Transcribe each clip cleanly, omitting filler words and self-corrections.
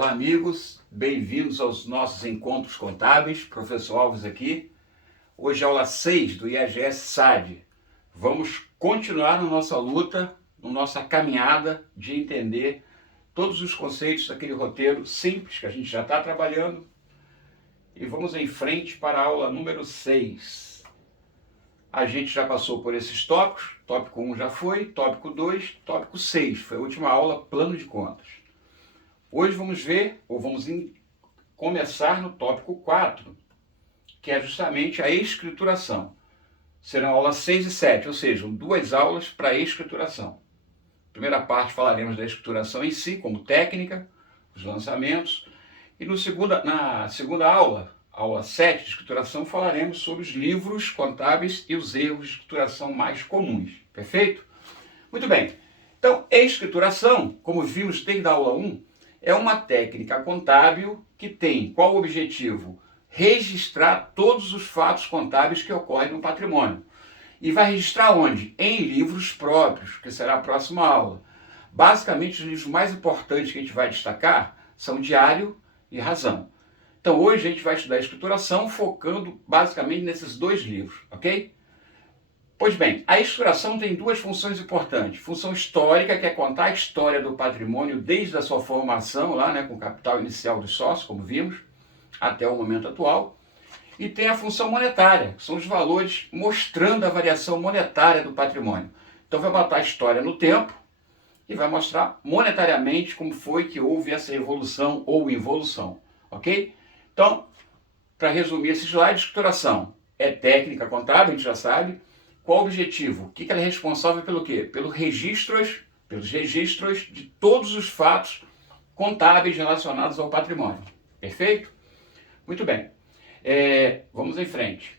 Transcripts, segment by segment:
Olá, amigos, bem-vindos aos nossos encontros contábeis. Professor Alves aqui. Hoje é aula 6 do IAGS SAD. Vamos continuar na nossa luta, na nossa caminhada de entender todos os conceitos daquele roteiro simples que a gente já está trabalhando. E vamos em frente para a aula número 6. A gente já passou por esses tópicos. Tópico 1 já foi, tópico 2, tópico 6. Foi a última aula, plano de contas. Hoje vamos ver, ou vamos começar no tópico 4, que é justamente a escrituração. Serão aulas 6 e 7, ou seja, 2 aulas para escrituração. Primeira parte falaremos da escrituração em si, como técnica, os lançamentos. E na segunda aula, aula 7 de escrituração, falaremos sobre os livros contábeis e os erros de escrituração mais comuns. Perfeito? Muito bem. Então, escrituração, como vimos desde a aula 1, é uma técnica contábil que tem qual objetivo? Registrar todos os fatos contábeis que ocorrem no patrimônio. E vai registrar onde? Em livros próprios, que será a próxima aula. Basicamente, os livros mais importantes que a gente vai destacar são Diário e Razão. Então, hoje a gente vai estudar a escrituração focando basicamente nesses 2 livros, ok? Pois bem, a escrituração tem 2 funções importantes. Função histórica, que é contar a história do patrimônio desde a sua formação, lá, né, com o capital inicial dos sócios, como vimos, até o momento atual. E tem a função monetária, que são os valores mostrando a variação monetária do patrimônio. Então vai botar a história no tempo e vai mostrar monetariamente como foi que houve essa evolução ou involução, ok? Então, para resumir esse slide, escrituração é técnica contábil, a gente já sabe. Qual o objetivo? O que ela é responsável pelo quê? Pelos registros de todos os fatos contábeis relacionados ao patrimônio. Perfeito? Muito bem. Vamos em frente.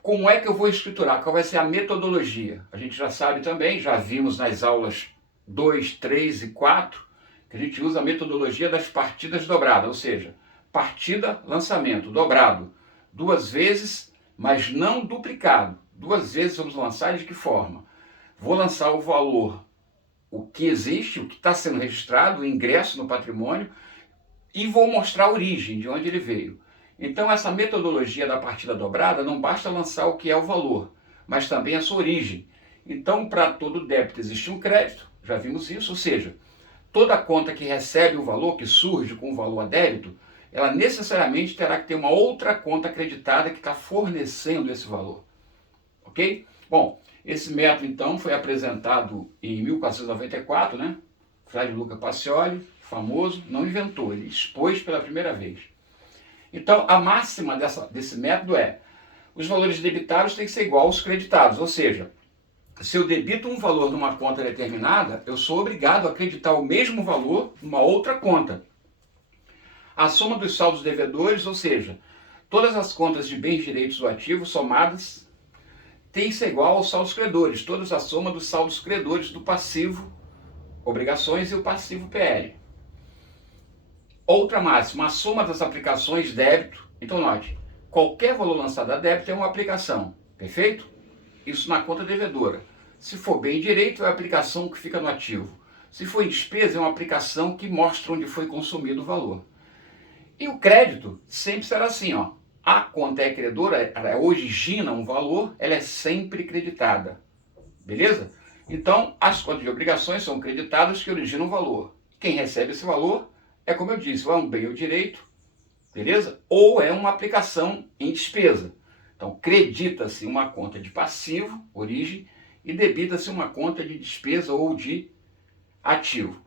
Como é que eu vou escriturar? Qual vai ser a metodologia? A gente já sabe também, já vimos nas aulas 2, 3 e 4, que a gente usa a metodologia das partidas dobradas, ou seja, partida, lançamento, dobrado, 2 vezes, mas não duplicado. 2 vezes vamos lançar de que forma? Vou lançar o valor, o que existe, o que está sendo registrado, o ingresso no patrimônio, e vou mostrar a origem, de onde ele veio. Então essa metodologia da partida dobrada não basta lançar o que é o valor, mas também a sua origem. Então, para todo débito existe um crédito, já vimos isso, ou seja, toda conta que recebe o valor, que surge com o valor a débito, ela necessariamente terá que ter uma outra conta acreditada que está fornecendo esse valor. Ok? Bom, esse método então foi apresentado em 1494, né? Frei Luca Pacioli, famoso, não inventou, ele expôs pela primeira vez. Então, a máxima desse método é: os valores debitados têm que ser igual aos creditados, ou seja, se eu debito um valor numa conta determinada, eu sou obrigado a acreditar o mesmo valor numa outra conta. A soma dos saldos devedores, ou seja, todas as contas de bens, direitos ou ativos somadas, tem que ser igual aos saldos credores, toda a soma dos saldos credores do passivo, obrigações, e o passivo PL. Outra máxima, a soma das aplicações débito. Então note, qualquer valor lançado a débito é uma aplicação, perfeito? Isso na conta devedora. Se for bem direito, é a aplicação que fica no ativo. Se for em despesa, é uma aplicação que mostra onde foi consumido o valor. E o crédito sempre será assim, ó. A conta é credora, ela origina um valor, ela é sempre creditada. Beleza? Então, as contas de obrigações são creditadas que originam um valor. Quem recebe esse valor é, como eu disse, ou é um bem ou direito, beleza? Ou é uma aplicação em despesa. Então, credita-se uma conta de passivo, origem, e debita-se uma conta de despesa ou de ativo.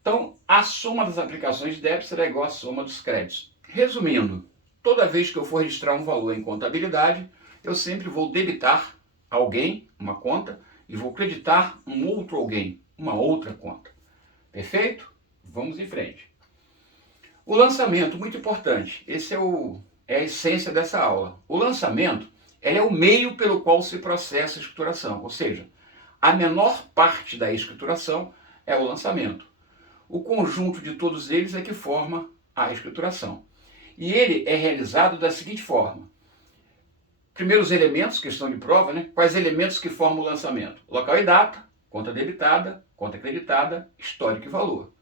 Então, a soma das aplicações de débito será igual à soma dos créditos. Resumindo, toda vez que eu for registrar um valor em contabilidade, eu sempre vou debitar alguém, uma conta, e vou creditar um outro alguém, uma outra conta. Perfeito? Vamos em frente. O lançamento, muito importante. Esse é a essência dessa aula. O lançamento, ele é o meio pelo qual se processa a escrituração, ou seja, a menor parte da escrituração é o lançamento. O conjunto de todos eles é que forma a escrituração. E ele é realizado da seguinte forma. Primeiro os elementos, questão de prova, né? Quais elementos que formam o lançamento? Local e data, conta debitada, conta creditada, histórico e valor.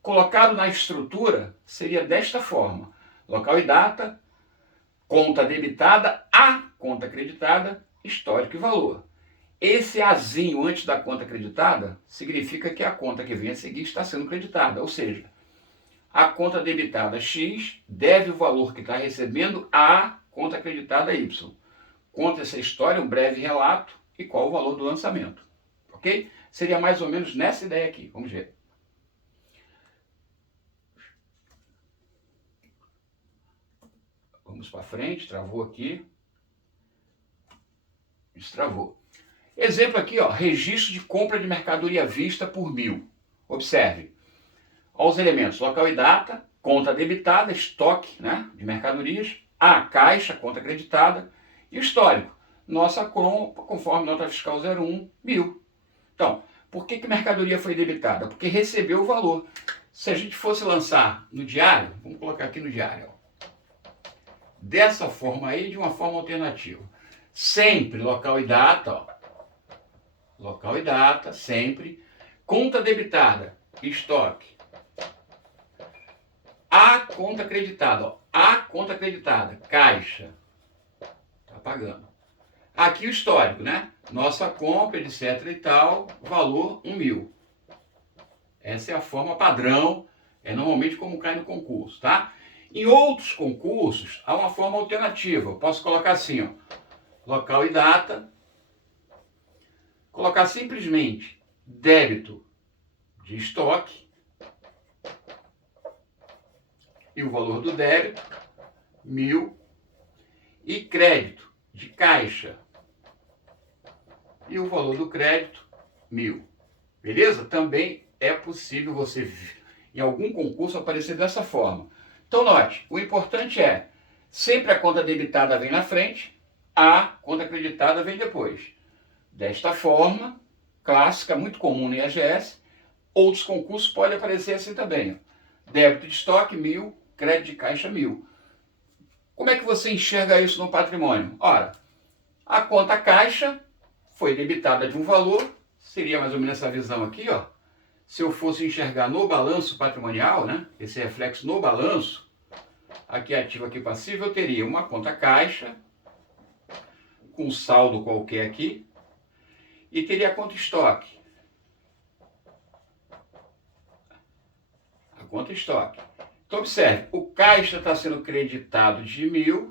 Colocado na estrutura, seria desta forma: local e data, conta debitada, a conta creditada, histórico e valor. Esse azinho antes da conta creditada significa que a conta que vem a seguir está sendo creditada, ou seja, a conta debitada X deve o valor que está recebendo à conta creditada Y. Conta essa história, um breve relato e qual o valor do lançamento. Ok? Seria mais ou menos nessa ideia aqui. Vamos ver. Vamos para frente, travou aqui. Destravou. Exemplo aqui, ó, registro de compra de mercadoria à vista por 1.000. Observe. Olha os elementos, local e data, conta debitada, estoque, né, de mercadorias, a caixa, conta creditada, e histórico. Nossa compra, conforme nota fiscal 01, 1.000. Então, por que mercadoria foi debitada? Porque recebeu o valor. Se a gente fosse lançar no diário, vamos colocar aqui no diário, ó, dessa forma aí, de uma forma alternativa. Sempre local e data, ó, local e data, sempre, conta debitada, estoque. A conta creditada, ó, a conta creditada, caixa, tá pagando. Aqui o histórico, né? Nossa compra, etc e tal, valor 1.000. Essa é a forma padrão, é normalmente como cai no concurso, tá? Em outros concursos, há uma forma alternativa. Eu posso colocar assim, ó, local e data, colocar simplesmente débito de estoque e o valor do débito, 1.000, e crédito de caixa e o valor do crédito, 1.000. Beleza? Também é possível você, em algum concurso, aparecer dessa forma. Então, note, o importante é, sempre a conta debitada vem na frente, a conta creditada vem depois. Desta forma, clássica, muito comum no IAGS, outros concursos podem aparecer assim também. Débito de estoque, 1.000, crédito de caixa, 1.000. Como é que você enxerga isso no patrimônio? Ora, a conta caixa foi debitada de um valor, seria mais ou menos essa visão aqui, ó. Se eu fosse enxergar no balanço patrimonial, né, esse reflexo no balanço, aqui ativo, aqui passivo, eu teria uma conta caixa, com saldo qualquer aqui, e teria a conta estoque. A conta estoque. Então, observe, o caixa está sendo creditado de 1.000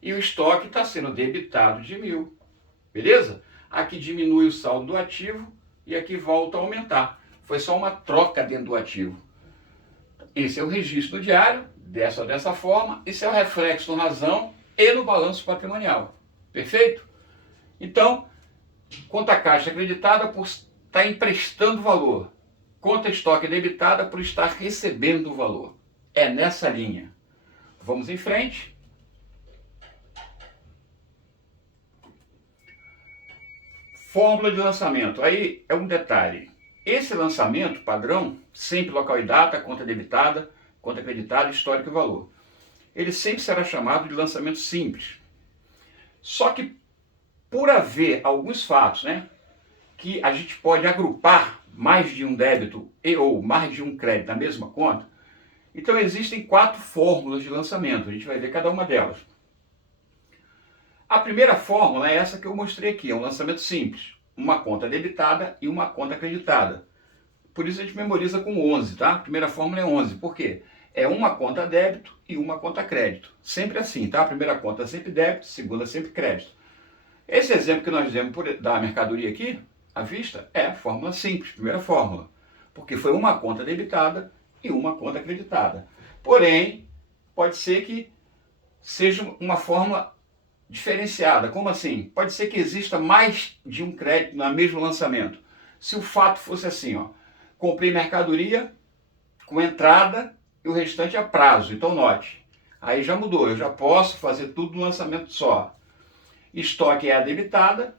e o estoque está sendo debitado de 1.000. Beleza? Aqui diminui o saldo do ativo e aqui volta a aumentar. Foi só uma troca dentro do ativo. Esse é o registro diário, dessa forma. Esse é o reflexo no razão e no balanço patrimonial. Perfeito? Então, conta caixa acreditada por estar emprestando valor. Conta estoque debitada por estar recebendo o valor. É nessa linha. Vamos em frente. Fórmula de lançamento. Aí é um detalhe. Esse lançamento padrão, sempre local e data, conta debitada, conta creditada, histórico e valor. Ele sempre será chamado de lançamento simples. Só que por haver alguns fatos, né, que a gente pode agrupar mais de um débito e ou mais de um crédito na mesma conta, então existem 4 fórmulas de lançamento. A gente vai ver cada uma delas. A primeira fórmula é essa que eu mostrei aqui, é um lançamento simples. Uma conta debitada e uma conta creditada. Por isso a gente memoriza com 11, tá? A primeira fórmula é 11. Por quê? É uma conta débito e uma conta crédito. Sempre assim, tá? A primeira conta é sempre débito, a segunda é sempre crédito. Esse exemplo que nós fizemos da mercadoria aqui, à vista, é a fórmula simples, primeira fórmula. Porque foi uma conta debitada e uma conta creditada. Porém, pode ser que seja uma fórmula diferenciada. Como assim? Pode ser que exista mais de um crédito no mesmo lançamento. Se o fato fosse assim, ó, comprei mercadoria com entrada e o restante a prazo. Então note, aí já mudou, eu já posso fazer tudo no lançamento só. Estoque é a debitada,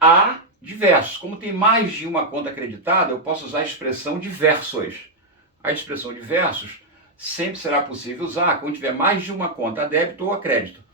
a diversos. Como tem mais de uma conta acreditada, eu posso usar a expressão diversos. A expressão diversos sempre será possível usar quando tiver mais de uma conta a débito ou a crédito.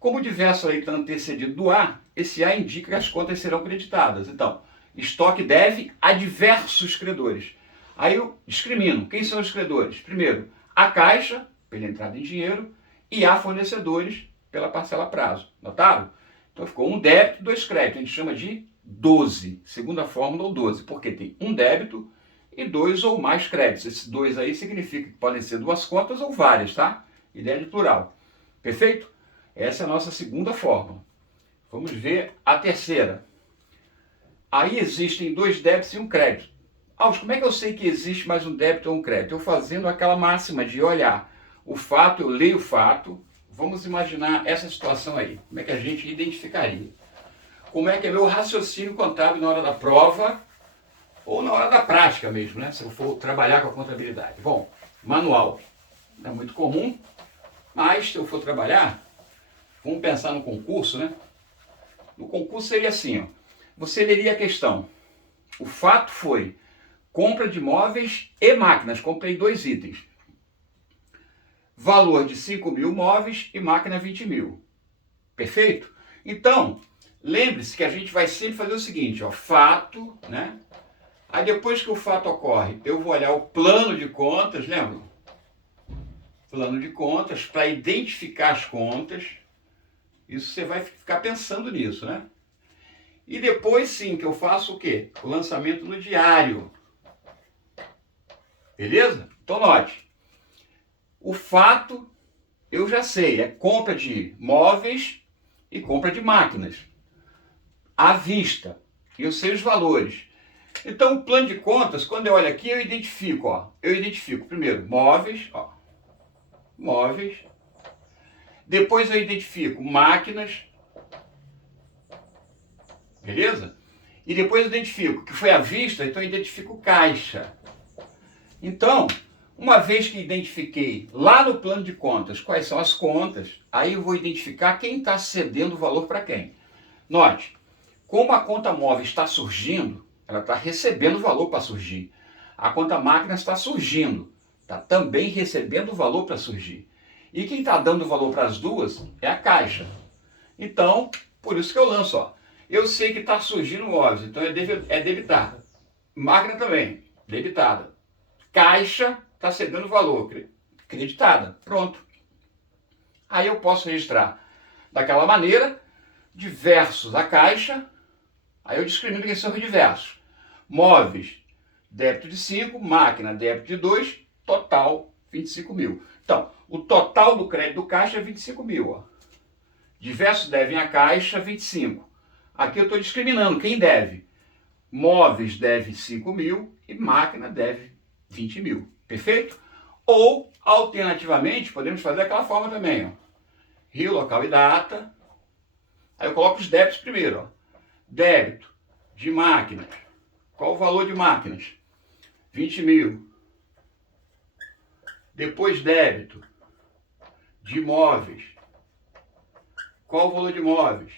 Como o diverso aí está antecedido do A, esse A indica que as contas serão creditadas. Então, estoque deve a diversos credores. Aí eu discrimino. Quem são os credores? Primeiro, a Caixa, pela entrada em dinheiro, e a fornecedores, pela parcela a prazo. Notaram? Então ficou um débito e 2 créditos. A gente chama de 12. Segunda fórmula, ou 12. Porque tem um débito e 2 ou mais créditos. Esses 2 aí significa que podem ser 2 contas ou várias, tá? Ideia de plural. Perfeito? Essa é a nossa segunda fórmula. Vamos ver a terceira. Aí existem 2 débitos e um crédito. Alves, como é que eu sei que existe mais um débito ou um crédito? Eu fazendo aquela máxima de olhar o fato, eu leio o fato. Vamos imaginar essa situação aí. Como é que a gente identificaria? Como é que é meu raciocínio contábil na hora da prova ou na hora da prática mesmo, né? Se eu for trabalhar com a contabilidade. Bom, manual não é muito comum, mas se eu for trabalhar, vamos pensar no concurso, né? No concurso seria assim, ó. Você leria a questão. O fato foi compra de móveis e máquinas. Comprei 2 itens. Valor de 5.000 móveis e máquina 20.000. Perfeito? Então, lembre-se que a gente vai sempre fazer o seguinte, ó, fato, né? Aí depois que o fato ocorre, eu vou olhar o plano de contas, lembra? Plano de contas, para identificar as contas. Isso você vai ficar pensando nisso, né? E depois sim que eu faço o quê? O lançamento no diário. Beleza? Então note. O fato, eu já sei, é compra de móveis e compra de máquinas. À vista. E eu sei os valores. Então o plano de contas, quando eu olho aqui, eu identifico, ó. Eu identifico primeiro móveis, ó. Móveis. Depois eu identifico máquinas. Beleza? E depois eu identifico que foi à vista, então eu identifico caixa. Então, uma vez que identifiquei lá no plano de contas quais são as contas, aí eu vou identificar quem está cedendo o valor para quem. Note, como a conta móvel está surgindo, ela está recebendo valor para surgir. A conta máquina está surgindo, está também recebendo valor para surgir. E quem está dando valor para as duas é a caixa. Então, por isso que eu lanço, ó. Eu sei que está surgindo móveis, então é debitada. Máquina também, debitada. Caixa está cedendo valor, creditada. Pronto. Aí eu posso registrar daquela maneira, diversos a caixa, aí eu discrimino quem são os diversos. Móveis, débito de 5, máquina, débito de 2, total 25.000. Então, o total do crédito do caixa é 25.000. Ó. Diversos devem à caixa 25. Aqui eu estou discriminando quem deve. Móveis deve 5.000 e máquina deve 20.000. Perfeito? Ou, alternativamente, podemos fazer aquela forma também. Ó. Rio, local e data. Aí eu coloco os débitos primeiro. Ó. Débito de máquinas. Qual o valor de máquinas? 20.000. Depois débito de imóveis. Qual o valor de imóveis?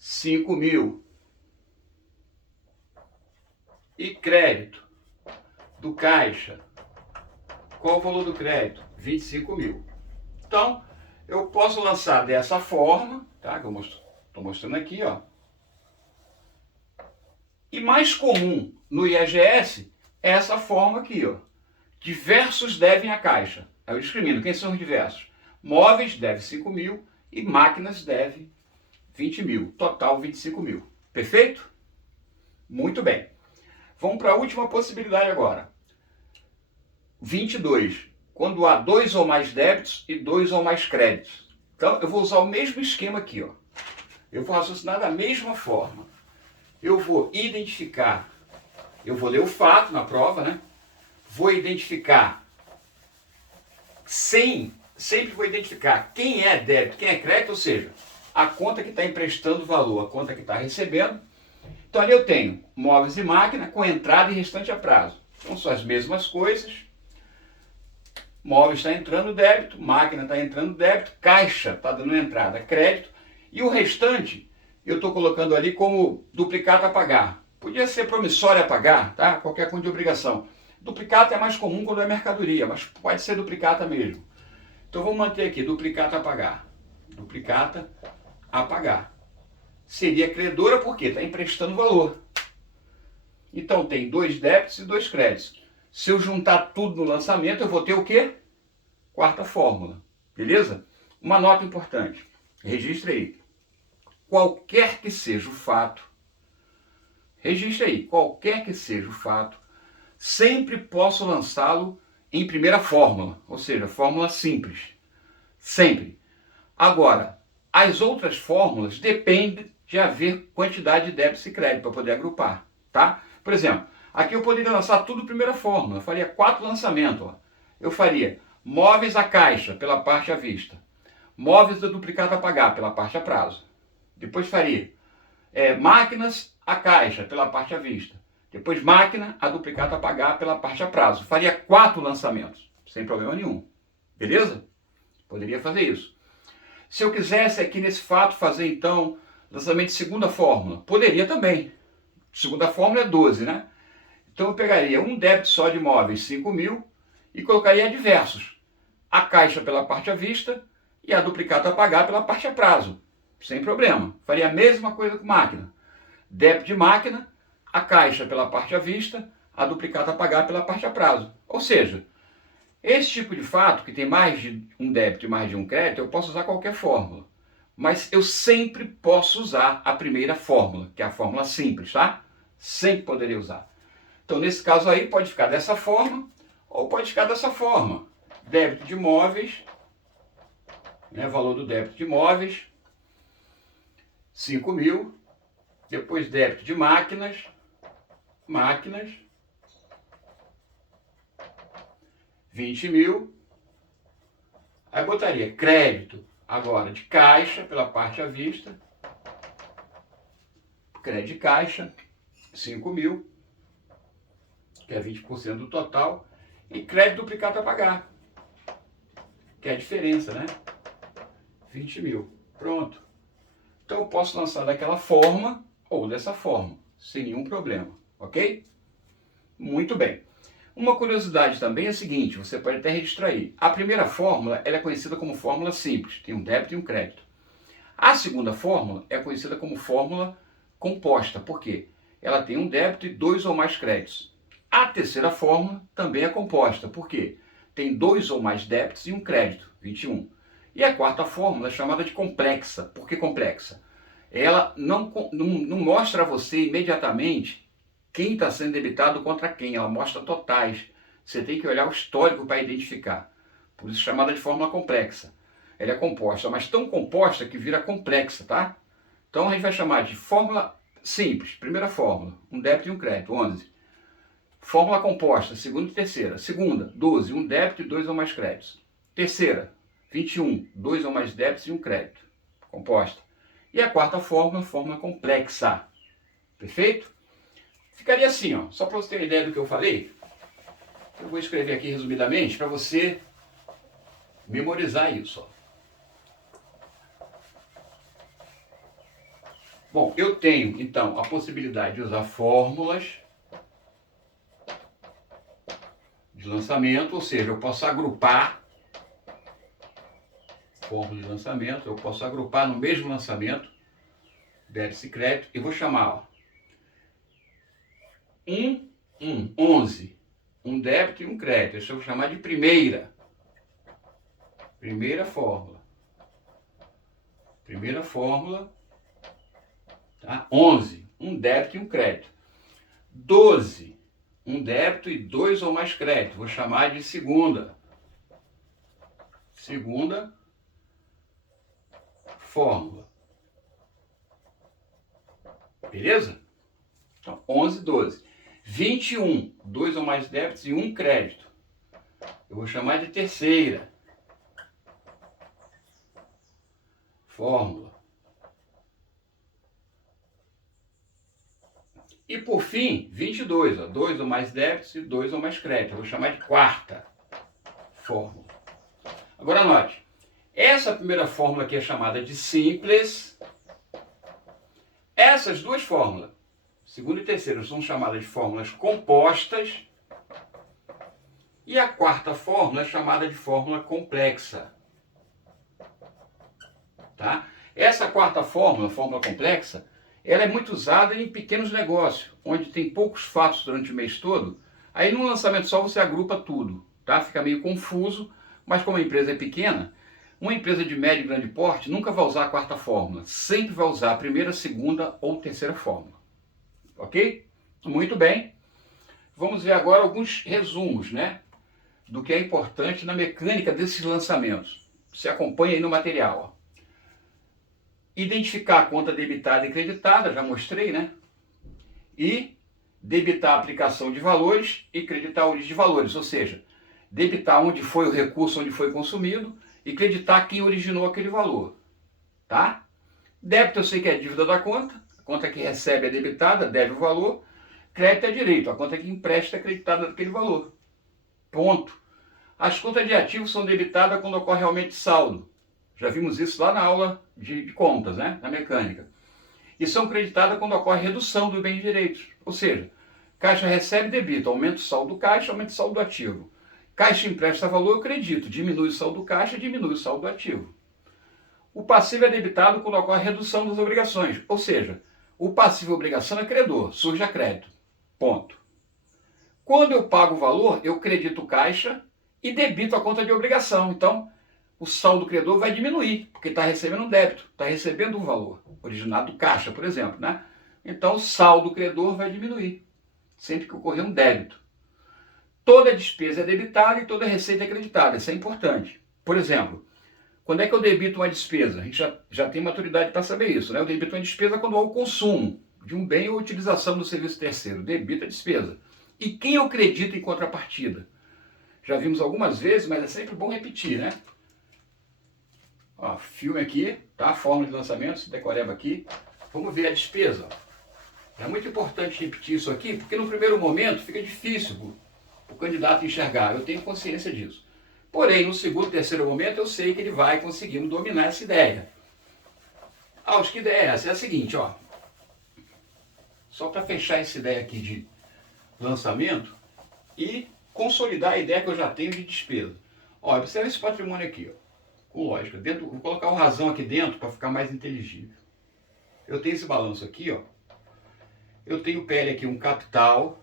5.000. E crédito do caixa. Qual o valor do crédito? 25.000. Então, eu posso lançar dessa forma, tá? Que eu estou mostrando aqui, ó. E mais comum no IEGS é essa forma aqui, ó. Diversos devem à caixa. Aí eu discrimino quem são os diversos. Móveis deve 5.000 e máquinas deve 20.000. Total 25.000. Perfeito? Muito bem. Vamos para a última possibilidade agora. 22. Quando há 2 ou mais débitos e 2 ou mais créditos. Então, eu vou usar o mesmo esquema aqui, ó. Eu vou raciocinar da mesma forma. Eu vou identificar, eu vou ler o fato na prova, né? Vou identificar, sempre vou identificar quem é débito, quem é crédito, ou seja, a conta que está emprestando valor, a conta que está recebendo. Então ali eu tenho móveis e máquina com entrada e restante a prazo. Então são as mesmas coisas. Móveis está entrando débito, máquina está entrando débito, caixa está dando entrada crédito. E o restante eu estou colocando ali como duplicata a pagar. Podia ser promissória a pagar, tá? Qualquer conta de obrigação. Duplicata é mais comum quando é mercadoria, mas pode ser duplicata mesmo. Então vamos manter aqui, duplicata a pagar. Duplicata a pagar. seria credora porque está emprestando valor. Então tem 2 débitos e 2 créditos. Se eu juntar tudo no lançamento, eu vou ter o quê? Quarta fórmula. Beleza? Uma nota importante. Registre aí. Qualquer que seja o fato, registre aí, qualquer que seja o fato, sempre posso lançá-lo em primeira fórmula, ou seja, fórmula simples. Sempre. Agora, as outras fórmulas dependem de haver quantidade de débito e crédito para poder agrupar, tá? Por exemplo, aqui eu poderia lançar tudo primeira fórmula, eu faria 4 lançamentos. Ó. Eu faria móveis a caixa pela parte à vista, móveis a duplicata a pagar pela parte a prazo. Depois faria máquinas a caixa pela parte à vista. Depois máquina a duplicata a pagar pela parte a prazo. Faria 4 lançamentos, sem problema nenhum. Beleza? Poderia fazer isso. Se eu quisesse aqui nesse fato fazer então lançamento de segunda fórmula, poderia também. Segunda fórmula é 12, né? Então eu pegaria um débito só de imóveis, 5.000, e colocaria diversos. A caixa pela parte à vista e a duplicata a pagar pela parte a prazo. Sem problema. Faria a mesma coisa com máquina. Débito de máquina, a caixa pela parte à vista, a duplicata a pagar pela parte a prazo. Ou seja, esse tipo de fato, que tem mais de um débito e mais de um crédito, eu posso usar qualquer fórmula. Mas eu sempre posso usar a primeira fórmula, que é a fórmula simples, tá? Sempre poderia usar. Então, nesse caso aí, pode ficar dessa forma, ou pode ficar dessa forma. Débito de imóveis, né, valor do débito de imóveis, 5.000. Depois débito de máquinas, 20.000. Aí botaria crédito agora de caixa pela parte à vista. Crédito de caixa, 5.000, que é 20% do total. E crédito duplicata a pagar, que é a diferença, né? 20.000. Pronto. Então eu posso lançar daquela forma ou dessa forma, sem nenhum problema, ok? Muito bem. Uma curiosidade também é a seguinte, você pode até registrar aí. A primeira fórmula ela é conhecida como fórmula simples, tem um débito e um crédito. A segunda fórmula é conhecida como fórmula composta, por quê? Ela tem um débito e 2 ou mais créditos. A terceira fórmula também é composta, por quê? Tem 2 ou mais débitos e um crédito, 21. E a quarta fórmula é chamada de complexa. Por que complexa? Ela não mostra a você imediatamente quem está sendo debitado contra quem, ela mostra totais. Você tem que olhar o histórico para identificar. Por isso chamada de fórmula complexa. Ela é composta, mas tão composta que vira complexa, tá? Então a gente vai chamar de fórmula simples, primeira fórmula, um débito e um crédito, 11. Fórmula composta, segunda e terceira. Segunda, 12, um débito e 2 ou mais créditos. Terceira, 21, 2 ou mais débitos e um crédito, composta. E a quarta fórmula, fórmula complexa. Perfeito? Ficaria assim, ó, só para você ter uma ideia do que eu falei. Eu vou escrever aqui resumidamente para você memorizar isso. Ó. Bom, eu tenho então a possibilidade de usar fórmulas de lançamento, ou seja, eu posso agrupar fórmula de lançamento, eu posso agrupar no mesmo lançamento débito e crédito e vou chamar ó, 11, um débito e um crédito. Isso eu vou chamar de primeira fórmula. Primeira fórmula, tá? 11, um débito e um crédito. 12, um débito e 2 ou mais créditos. Vou chamar de segunda fórmula. Beleza? Então, 11, 12. 21, 2 ou mais débitos e um crédito. Eu vou chamar de terceira fórmula. E por fim, 22, ó, 2 ou mais débitos e 2 ou mais créditos. Eu vou chamar de quarta fórmula. Agora anote, essa primeira fórmula aqui é chamada de simples. Essas duas fórmulas, segunda e terceira, são chamadas de fórmulas compostas. E a quarta fórmula é chamada de fórmula complexa. Tá? Essa quarta fórmula, fórmula complexa, ela é muito usada em pequenos negócios, onde tem poucos fatos durante o mês todo. Aí no lançamento só você agrupa tudo, tá? Fica meio confuso, mas como a empresa é pequena, uma empresa de médio e grande porte nunca vai usar a quarta fórmula, sempre vai usar a primeira, segunda ou terceira fórmula. Ok? Muito bem. Vamos ver agora alguns resumos, né, do que é importante na mecânica desses lançamentos. Você acompanha aí no material. Ó. Identificar a conta debitada e creditada, já mostrei, né? E debitar a aplicação de valores e creditar a origem de valores, ou seja, debitar onde foi o recurso, onde foi consumido e creditar quem originou aquele valor, tá? Débito eu sei que é a dívida da conta, a conta que recebe é debitada, deve o valor, crédito é direito, a conta que empresta é creditada daquele valor. Ponto. As contas de ativos são debitadas quando ocorre realmente saldo. Já vimos isso lá na aula de contas, né? Na mecânica. E são creditadas quando ocorre redução do bem de direitos. Ou seja, caixa recebe débito, aumenta o saldo do caixa, aumenta o saldo do ativo. Caixa empresta valor, eu credito, diminui o saldo do caixa, diminui o saldo do ativo. O passivo é debitado quando ocorre redução das obrigações. Ou seja, o passivo é obrigação é credor, surge a crédito. Ponto. Quando eu pago o valor, eu credito o caixa e debito a conta de obrigação. Então, o saldo do credor vai diminuir, porque está recebendo um débito, está recebendo um valor, originado do caixa, por exemplo, né? Então, o saldo do credor vai diminuir, sempre que ocorrer um débito. Toda despesa é debitada e toda receita é creditada, isso é importante. Por exemplo, quando é que eu debito uma despesa? A gente já tem maturidade para saber isso, né? Eu debito uma despesa quando há o consumo de um bem ou utilização do serviço terceiro, debito a despesa. E quem eu credito em contrapartida? Já vimos algumas vezes, mas é sempre bom repetir, né? Ó, filme aqui, tá? Fórmula de lançamento, se decoreba aqui. Vamos ver a despesa. É muito importante repetir isso aqui, porque no primeiro momento fica difícil o candidato enxergar. Eu tenho consciência disso. Porém, no segundo, terceiro momento, eu sei que ele vai conseguindo dominar essa ideia. Acho que ideia é essa? É a seguinte, ó. Só para fechar essa ideia aqui de lançamento e consolidar a ideia que eu já tenho de despesa. Ó, observa esse patrimônio aqui, ó. Com lógica. Dentro, vou colocar o razão aqui dentro para ficar mais inteligível. Eu tenho esse balanço aqui, ó. Eu tenho PL aqui um capital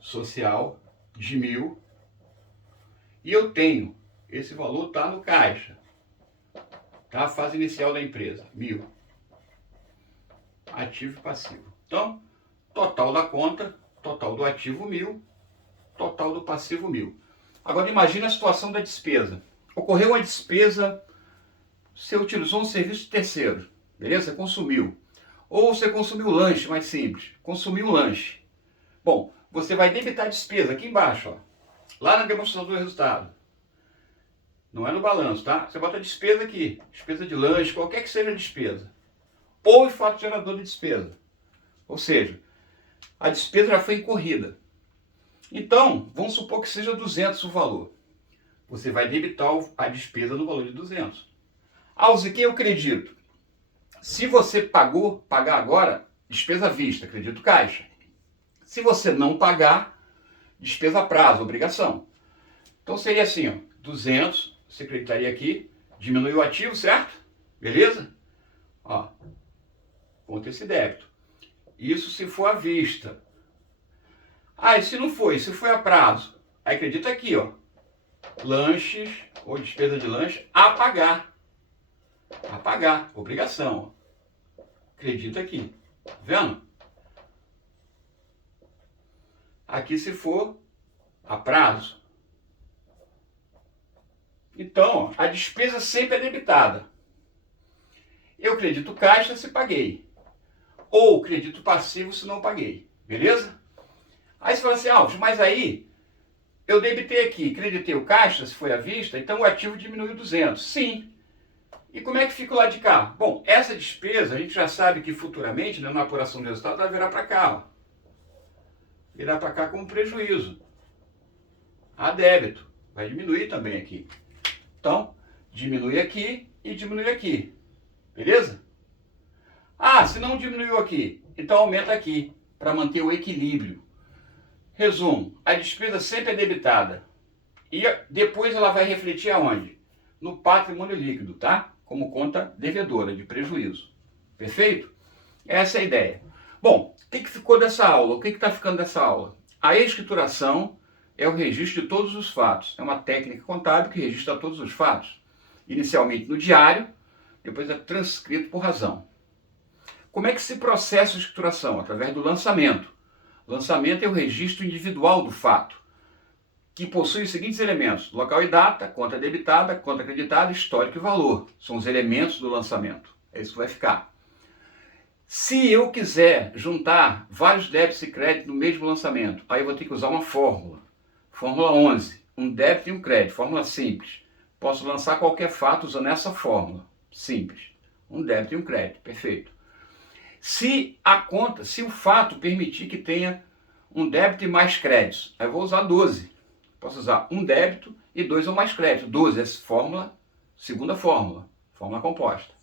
social de 1.000 e eu tenho, esse valor está no caixa, tá? A fase inicial da empresa, 1.000. Ativo e passivo. Então, total da conta, total do ativo 1.000, total do passivo 1.000. Agora imagina a situação da despesa. Ocorreu uma despesa, você utilizou um serviço de terceiro, beleza? Você consumiu. Ou você consumiu lanche, mais simples. Consumiu um lanche. Bom, você vai debitar a despesa aqui embaixo, ó. Lá na demonstração do resultado. Não é no balanço, tá? Você bota a despesa aqui. Despesa de lanche, qualquer que seja a despesa. Ou o fato gerador de despesa. Ou seja, a despesa já foi incorrida. Então, vamos supor que seja 200 o valor. Você vai debitar a despesa no valor de 200. Aos que eu acredito? Se você pagar agora, despesa à vista, crédito caixa. Se você não pagar, despesa a prazo, obrigação. Então seria assim, ó, 200, você acreditaria aqui, diminui o ativo, certo? Beleza? Ó, conta esse débito. Isso se for à vista. Ah, e se não foi? Se foi a prazo? Aí acredita aqui, ó, lanches ou despesa de lanche a pagar. A pagar, obrigação. Ó. Acredita aqui. Tá vendo? Aqui se for a prazo. Então, ó, a despesa sempre é debitada. Eu credito caixa se paguei. Ou credito passivo se não paguei. Beleza? Aí você fala assim, Alves, mas aí eu debitei aqui, creditei o caixa se foi à vista, então o ativo diminuiu 200. Sim. E como é que fica o lado de cá? Bom, essa despesa a gente já sabe que futuramente, né, na apuração do resultado, vai virar para cá. Ó. Virar para cá como prejuízo. A débito. Vai diminuir também aqui. Então, diminui aqui e diminui aqui. Beleza? Ah, se não diminuiu aqui, então aumenta aqui, para manter o equilíbrio. Resumo, a despesa sempre é debitada. E depois ela vai refletir aonde? No patrimônio líquido, tá? como conta devedora, de prejuízo. Perfeito? Essa é a ideia. Bom, o que ficou dessa aula? O que está ficando dessa aula? A escrituração é o registro de todos os fatos. É uma técnica contábil que registra todos os fatos. Inicialmente no diário, depois é transcrito por razão. Como é que se processa a escrituração? Através do lançamento. O lançamento é o registro individual do fato, que possui os seguintes elementos: local e data, conta debitada, conta creditada, histórico e valor. São os elementos do lançamento. É isso que vai ficar. Se eu quiser juntar vários débitos e créditos no mesmo lançamento, aí eu vou ter que usar uma fórmula. Fórmula 11. Um débito e um crédito. Fórmula simples. Posso lançar qualquer fato usando essa fórmula. Simples. Um débito e um crédito. Perfeito. Se o fato permitir que tenha um débito e mais créditos, aí eu vou usar 12. Posso usar um débito e 2 ou mais créditos. 12 é fórmula, segunda fórmula. Fórmula composta.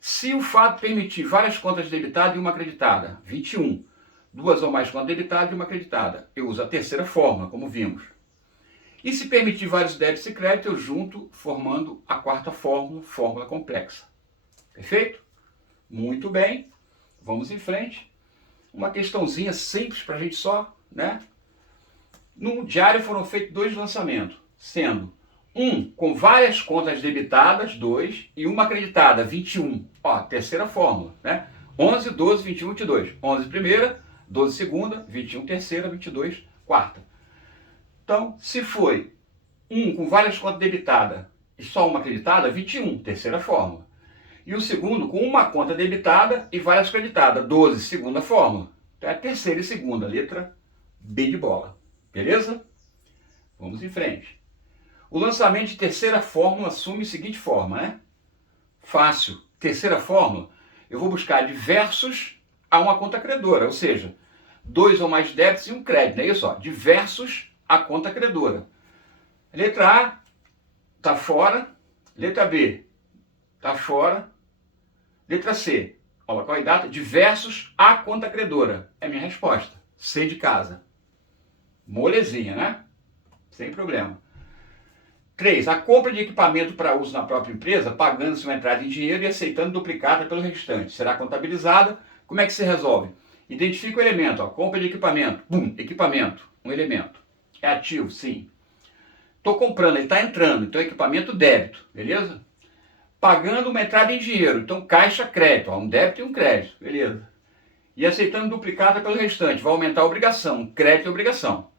Se o fato permitir várias contas debitadas e uma acreditada, 21. 2 ou mais contas debitadas e uma acreditada. Eu uso a terceira fórmula, como vimos. E se permitir vários débitos e créditos, eu junto, formando a quarta fórmula, fórmula complexa. Perfeito? Muito bem. Vamos em frente. Uma questãozinha simples para a gente só, né? No diário foram feitos 2 lançamentos, sendo um com várias contas debitadas, 2, e uma acreditada, 21. Ó, terceira fórmula, né? 11, 12, 21, 22. 11 primeira, 12 segunda, 21 terceira, 22 quarta. Então, se foi um com várias contas debitadas e só uma acreditada, 21, terceira fórmula. E o segundo com uma conta debitada e várias creditadas, 12, segunda fórmula. Então é a terceira e segunda, letra B de bola. Beleza? Vamos em frente. O lançamento de terceira fórmula assume a seguinte forma, né? Fácil. Terceira fórmula, eu vou buscar diversos a uma conta credora, ou seja, 2 ou mais débitos e um crédito, não é isso? Ó, diversos a conta credora. Letra A está fora, letra B está fora, letra C, ó, local e data, diversos a conta credora. É a minha resposta. C de casa. Molezinha, né? Sem problema. 3. A compra de equipamento para uso na própria empresa, pagando-se uma entrada em dinheiro e aceitando duplicata pelo restante. Será contabilizada. Como é que se resolve? Identifica o elemento. Ó, compra de equipamento. Equipamento. Um elemento. É ativo? Sim. Estou comprando, ele está entrando. Então, equipamento débito. Beleza? Pagando uma entrada em dinheiro. Então, caixa crédito. Ó, um débito e um crédito. Beleza? E aceitando duplicata pelo restante. Vai aumentar a obrigação. Crédito e obrigação.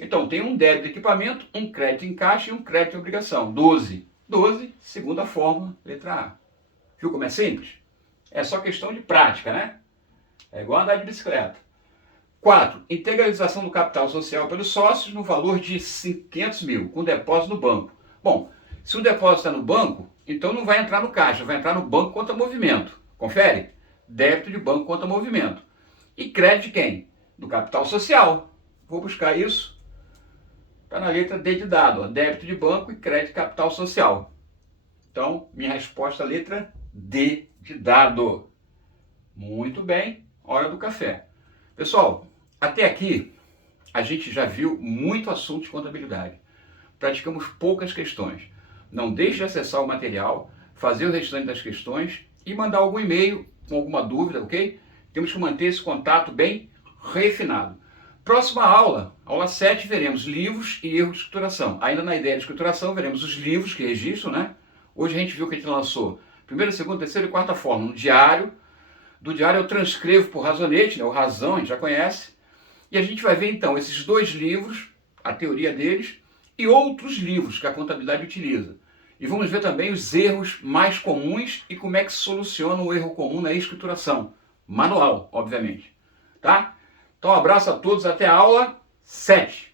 Então, tem um débito de equipamento, um crédito em caixa e um crédito em obrigação. 12. 12, segunda fórmula, letra A. Viu como é simples? É só questão de prática, né? É igual andar de bicicleta. 4. Integralização do capital social pelos sócios no valor de 500 mil, com depósito no banco. Bom, se o depósito está no banco, então não vai entrar no caixa, vai entrar no banco contra movimento. Confere? Débito de banco contra movimento. E crédito de quem? Do capital social. Vou buscar isso. Está na letra D de dado, ó, débito de banco e crédito capital social. Então, minha resposta é a letra D de dado. Muito bem, hora do café. Pessoal, até aqui a gente já viu muito assunto de contabilidade. Praticamos poucas questões. Não deixe de acessar o material, fazer o restante das questões e mandar algum e-mail com alguma dúvida, ok? Temos que manter esse contato bem refinado. Próxima aula, aula 7, veremos livros e erros de escrituração. Ainda na ideia de escrituração, veremos os livros que registram, né? Hoje a gente viu que a gente lançou primeira, segunda, terceira e quarta fórmula no diário. Do diário eu transcrevo por razonete, né? O razão a gente já conhece. E a gente vai ver então esses 2 livros, a teoria deles, e outros livros que a contabilidade utiliza. E vamos ver também os erros mais comuns e como é que se soluciona o erro comum na escrituração. Manual, obviamente. Tá? Então, um abraço a todos, até a aula 7.